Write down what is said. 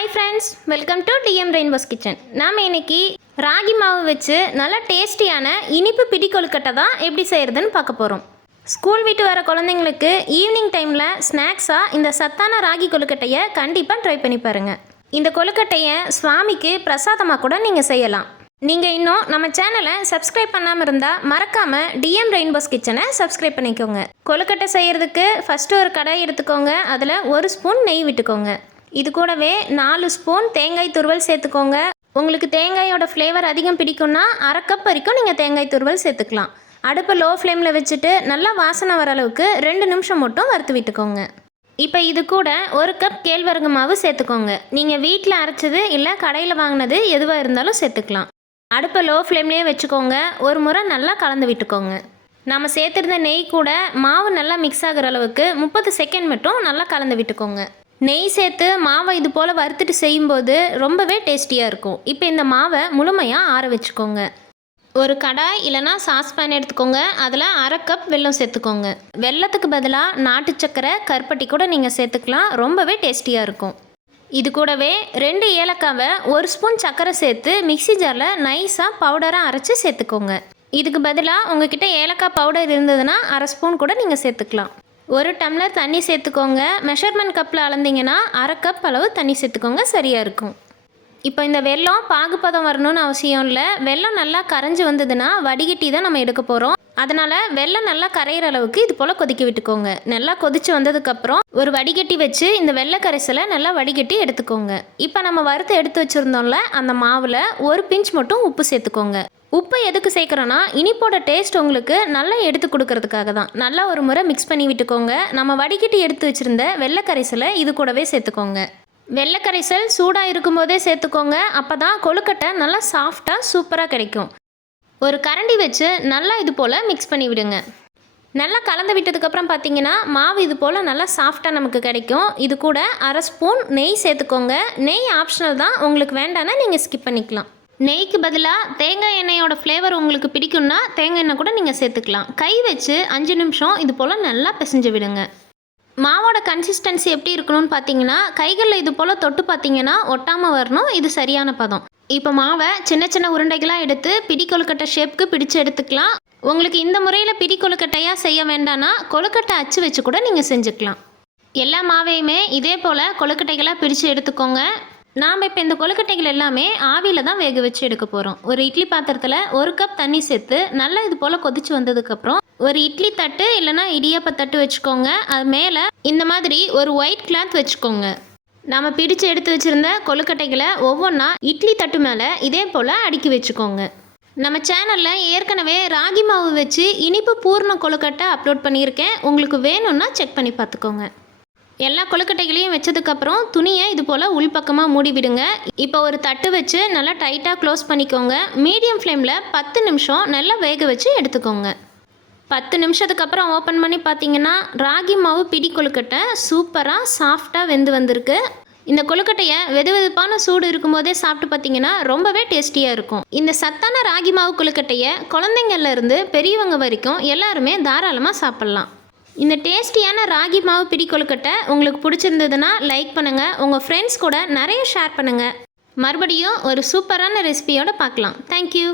Hi friends welcome to TM rainbows kitchen நாம் இன்னைக்கு ராகி மாவு வச்சு நல்ல டேஸ்டியான இனிப்பு பிடி கொழுக்கட்டை தான் எப்படி செய்கிறதுன்னு பார்க்க போகிறோம் ஸ்கூல் விட்டு வர குழந்தைங்களுக்கு ஈவினிங் டைமில் ஸ்நாக்ஸாக இந்த சத்தான ராகி கொழுக்கட்டையை கண்டிப்பாக ட்ரை பண்ணி பாருங்கள் இந்த கொழுக்கட்டையை சுவாமிக்கு பிரசாதமாக கூட நீங்கள் செய்யலாம். நீங்கள் இன்னும் நம்ம சேனலை சப்ஸ்கிரைப் பண்ணாமல் இருந்தால் மறக்காமல் டிஎம் ரெயின்போஸ் கிச்சனை சப்ஸ்கிரைப் பண்ணிக்கோங்க. கொழுக்கட்டை செய்கிறதுக்கு ஃபஸ்ட்டு ஒரு கடாய் எடுத்துக்கோங்க அதில் ஒரு ஸ்பூன் நெய் விட்டுக்கோங்க. இது கூடவே நாலு ஸ்பூன் தேங்காய் துருவல் சேர்த்துக்கோங்க. உங்களுக்கு தேங்காயோட ஃப்ளேவர் அதிகம் பிடிக்கும்னா அரை கப் வரைக்கும் நீங்கள் தேங்காய் துருவல் சேர்த்துக்கலாம். அடுப்பை லோ ஃப்ளேமில் வச்சுட்டு நல்லா வாசனை வர அளவுக்கு ரெண்டு நிமிஷம் மட்டும் வறுத்து விட்டுக்கோங்க. இப்போ இது கூட ஒரு கப் கேழ்வரகு மாவு சேர்த்துக்கோங்க. நீங்கள் வீட்டில் அரைச்சது இல்லை கடையில் வாங்கினது எதுவாக இருந்தாலும் சேர்த்துக்கலாம். அடுப்பை லோ ஃப்ளேம்லேயே வச்சுக்கோங்க. ஒரு முறை நல்லா கலந்து விட்டுக்கோங்க. நம்ம சேர்த்துருந்த நெய் கூட மாவு நல்லா மிக்ஸ் ஆகிற அளவுக்கு முப்பது செகண்ட் மட்டும் நல்லா கலந்து விட்டுக்கோங்க. நெய் சேர்த்து மாவை இது போல் வறுத்துட்டு செய்யும்போது ரொம்பவே டேஸ்டியாக இருக்கும். இப்போ இந்த மாவை முழுமையாக ஆற வச்சுக்கோங்க. ஒரு கடாய் இல்லைனா சாஸ்பேன் எடுத்துக்கோங்க. அதில் அரை கப் வெல்லம் சேர்த்துக்கோங்க. வெல்லத்துக்கு பதிலாக நாட்டு சக்கரை கருப்பட்டி கூட நீங்கள் சேர்த்துக்கலாம். ரொம்பவே டேஸ்டியாக இருக்கும். இது கூடவே ரெண்டு ஏலக்காவை ஒரு ஸ்பூன் சர்க்கரை சேர்த்து மிக்ஸி ஜாரில் நைஸாக பவுடராக அரைச்சி சேர்த்துக்கோங்க. இதுக்கு பதிலாக உங்ககிட்ட ஏலக்காய் பவுடர் இருந்ததுன்னா அரை ஸ்பூன் கூட நீங்கள் சேர்த்துக்கலாம். ஒரு டம்ளர் தண்ணி சேர்த்துக்கோங்க. மெஷர்மெண்ட் கப்பில் அளந்தீங்கன்னா அரை கப் அளவு தண்ணி சேர்த்துக்கோங்க. சரியாக இருக்கும். இப்போ இந்த வெல்லம் பாகுபதம் வரணும்னு அவசியம் இல்லை. வெல்லம் நல்லா கரைஞ்சி வந்ததுன்னா வடிகட்டி தான் நம்ம எடுக்க போகிறோம் அதனால் வெள்ளம் நல்லா கரையிற அளவுக்கு இது போல் கொதிக்க விட்டுக்கோங்க. நல்லா கொதிச்சு வந்ததுக்கப்புறம் ஒரு வடிகட்டி வச்சு இந்த வெள்ளை கரைசலை நல்லா வடிகட்டி எடுத்துக்கோங்க. இப்போ நம்ம வறுத்து எடுத்து வச்சுருந்தோம்ல அந்த மாவில் ஒரு பிஞ்ச் மட்டும் உப்பு சேர்த்துக்கோங்க. உப்பு எதுக்கு சேர்க்குறோன்னா இனிப்போட டேஸ்ட் உங்களுக்கு நல்லா எடுத்து கொடுக்கறதுக்காக தான். நல்லா ஒரு முறை மிக்ஸ் பண்ணி விட்டுக்கோங்க. நம்ம வடிகட்டி எடுத்து வச்சுருந்த வெள்ளை கரைசலை இது கூடவே சேர்த்துக்கோங்க. வெள்ளை கரைசல் சூடாக இருக்கும்போதே சேர்த்துக்கோங்க. அப்போ தான் கொழுக்கட்டை நல்லா சாஃப்டாக சூப்பராக கிடைக்கும். ஒரு கரண்டி வச்சு நல்லா இது போல் மிக்ஸ் பண்ணி விடுங்க. நல்லா கலந்து விட்டதுக்கப்புறம் பார்த்தீங்கன்னா மாவு இது போல் நல்லா சாஃப்டாக நமக்கு கிடைக்கும். இது கூட அரை ஸ்பூன் நெய் சேர்த்துக்கோங்க. நெய் ஆப்ஷனல் தான். உங்களுக்கு வேண்டான்னா நீங்கள் ஸ்கிப் பண்ணிக்கலாம். நெய்க்கு பதிலாக தேங்காய் எண்ணெயோட ஃப்ளேவர் உங்களுக்கு பிடிக்கும்னா தேங்காய் எண்ணெய் கூட நீங்கள் சேர்த்துக்கலாம். கை வச்சு அஞ்சு நிமிஷம் இது போல் நல்லா பிசைஞ்சு விடுங்க. மாவோட கன்சிஸ்டன்சி எப்படி இருக்கணும்னு பார்த்தீங்கன்னா கைகளில் இது போல் தொட்டு பார்த்தீங்கன்னா ஒட்டாமல் வரணும். இது சரியான பதம். இப்போ மாவை சின்ன சின்ன உருண்டைகளாக எடுத்து பிடி கொழுக்கட்டை ஷேப்புக்கு பிடிச்சு எடுத்துக்கலாம். உங்களுக்கு இந்த முறையில் பிடி கொழுக்கட்டையாக செய்ய வேண்டாம்னா கொழுக்கட்டை அச்சு வச்சு கூட நீங்கள் செஞ்சுக்கலாம். எல்லா மாவையுமே இதே போல் கொழுக்கட்டைகளாக பிரித்து எடுத்துக்கோங்க. நாம் இப்போ இந்த கொழுக்கட்டைகள் எல்லாமே ஆவியில் தான் வேக வச்சு எடுக்க போகிறோம் ஒரு இட்லி பாத்திரத்தில் ஒரு கப் தண்ணி சேர்த்து நல்லா இது போல் கொதிச்சு வந்ததுக்கப்புறம் ஒரு இட்லி தட்டு இல்லைன்னா இடியாப்ப தட்டு வச்சுக்கோங்க. அது மேலே இந்த மாதிரி ஒரு ஒயிட் கிளாத் வச்சுக்கோங்க. நம்ம பிடிச்சு எடுத்து வச்சுருந்த கொழுக்கட்டைகளை ஒவ்வொன்றா இட்லி தட்டு மேலே இதே போல் அடுக்கி வச்சுக்கோங்க. நம்ம சேனலில் ஏற்கனவே ராகி மாவு வச்சு இனிப்பு பூர்ண கொழுக்கட்டை அப்லோட் பண்ணியிருக்கேன். உங்களுக்கு வேணும்னா செக் பண்ணி பார்த்துக்கோங்க. எல்லா கொழுக்கட்டைகளையும் வச்சதுக்கப்புறம் துணியை இது போல் உள்பக்கமாக மூடி விடுங்க. இப்போ ஒரு தட்டு வச்சு நல்லா டைட்டாக க்ளோஸ் பண்ணிக்கோங்க. மீடியம் ஃப்ளேமில் பத்து நிமிஷம் நல்லா வேக வச்சு எடுத்துக்கோங்க. பத்து நிமிஷத்துக்கு அப்புறம் ஓப்பன் பண்ணி பார்த்தீங்கன்னா ராகி மாவு பிடி கொழுக்கட்டை சூப்பராக சாஃப்டாக வெந்து வந்திருக்கு. இந்த கொழுக்கட்டையை வெது வெதுப்பான சூடு இருக்கும்போதே சாப்பிட்டு பார்த்தீங்கன்னா ரொம்பவே டேஸ்டியாக இருக்கும். இந்த சத்தான ராகி மாவு கொழுக்கட்டையை குழந்தைங்கள்லேருந்து பெரியவங்க வரைக்கும் எல்லாருமே தாராளமாக சாப்பிட்லாம். இந்த டேஸ்டியான ராகி மாவு பிடி கொழுக்கட்டை உங்களுக்கு பிடிச்சிருந்ததுன்னா லைக் பண்ணுங்கள் உங்கள் ஃப்ரெண்ட்ஸ் கூட நிறைய ஷேர் பண்ணுங்கள் மறுபடியும் ஒரு சூப்பரான ரெசிபியோடு பார்க்கலாம். தேங்க்யூ